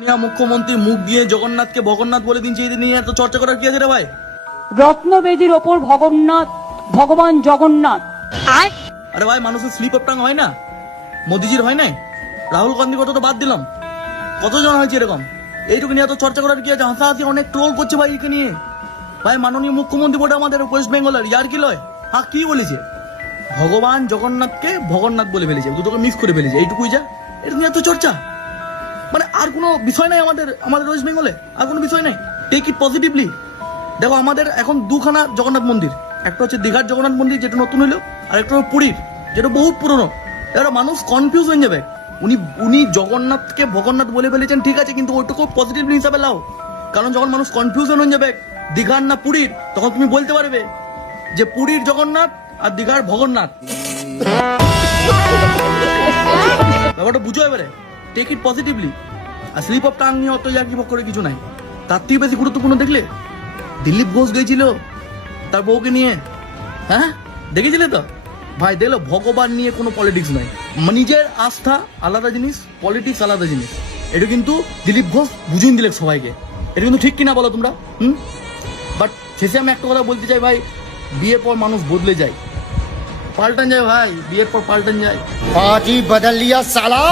মাননীয় মুখ্যমন্ত্রী মুখ দিয়ে জগন্নাথকে ভগন্নাথ বলে দিন, এই নিয়ে এত চর্চা করার কি আছে রে ভাই? রত্নবেদীর ওপর ভগবান জগন্নাথ। আরে ভাই, মানুষের স্লিপ অফ টাং হয় না? মোদিজির হয় নাই? রাহুল গান্ধী কথা তো বাদ দিলাম, কতজন হয়েছে এরকম? এইটুকু নিয়ে এত চর্চা করার কি আছে? হাসাহাসি অনেক ট্রোল করছে ভাই একে নিয়ে। ভাই মাননীয় মুখ্যমন্ত্রী বলে আমাদের ওয়েস্ট বেঙ্গলের, ইয়ার কি লয়? হ্যাঁ, কি বলেছে? ভগবান জগন্নাথকে ভগন্নাথ বলে ফেলেছে, দুটোকে মিক্স করে ফেলেছে, এইটুকুই যা। এটা নিয়ে এত চর্চা, মানে আর কোনো বিষয় নাই আমাদের ওয়েস্ট বেঙ্গলে, আর কোনো বিষয় নাই। Take it positively. দেখো, আমাদের এখন দুখানা জগন্নাথ মন্দির, একটা হচ্ছে দীঘার জগন্নাথ মন্দির যেটা নতুন হইলো, আর একটা হলো পুরীর যেটা বহুত পুরনো। এবার মানুষ কনফিউজ হয়ে যাবে। উনি জগন্নাথকে ভগন্নাথ বলে ফেলেছেন, ঠিক আছে, কিন্তু ওইটুকু পজিটিভলি হিসাবে লাও। কারণ যখন মানুষ কনফিউশন হয়ে যাবে দীঘার না পুরীর, তখন তুমি বলতে পারবে যে পুরীর জগন্নাথ আর দীঘার ভগন্নাথ। ব্যাপারটা বুঝো এবারে, টেক ইট পজিটিভলি। আর স্লিপ অফ টাং নিয়ে অত ইয়ার্কি ভক করে কিছু নাই। তার থেকে বেশি গুরুত্বপূর্ণ দেখলে দিলীপ ঘোষ গেছিল তার বউকে নিয়ে, হ্যাঁ দেখেছিলে তো ভাই? দেখলো, ভগবান নিয়ে কোনো পলিটিক্স নাই, নিজের আস্থা আলাদা জিনিস, পলিটিক্স আলাদা জিনিস। এটা কিন্তু দিলীপ ঘোষ বুঝিয়ে দিলে সবাইকে। এটা কিন্তু ঠিক কিনা বলো তোমরা? বাট শেষে আমি একটা কথা বলতে চাই ভাই, বিয়ের পর মানুষ বদলে যায়, পাল্টান যায় ভাই, বিয়ের পর পাল্টান যায়। पार्टी बदल लिया साला।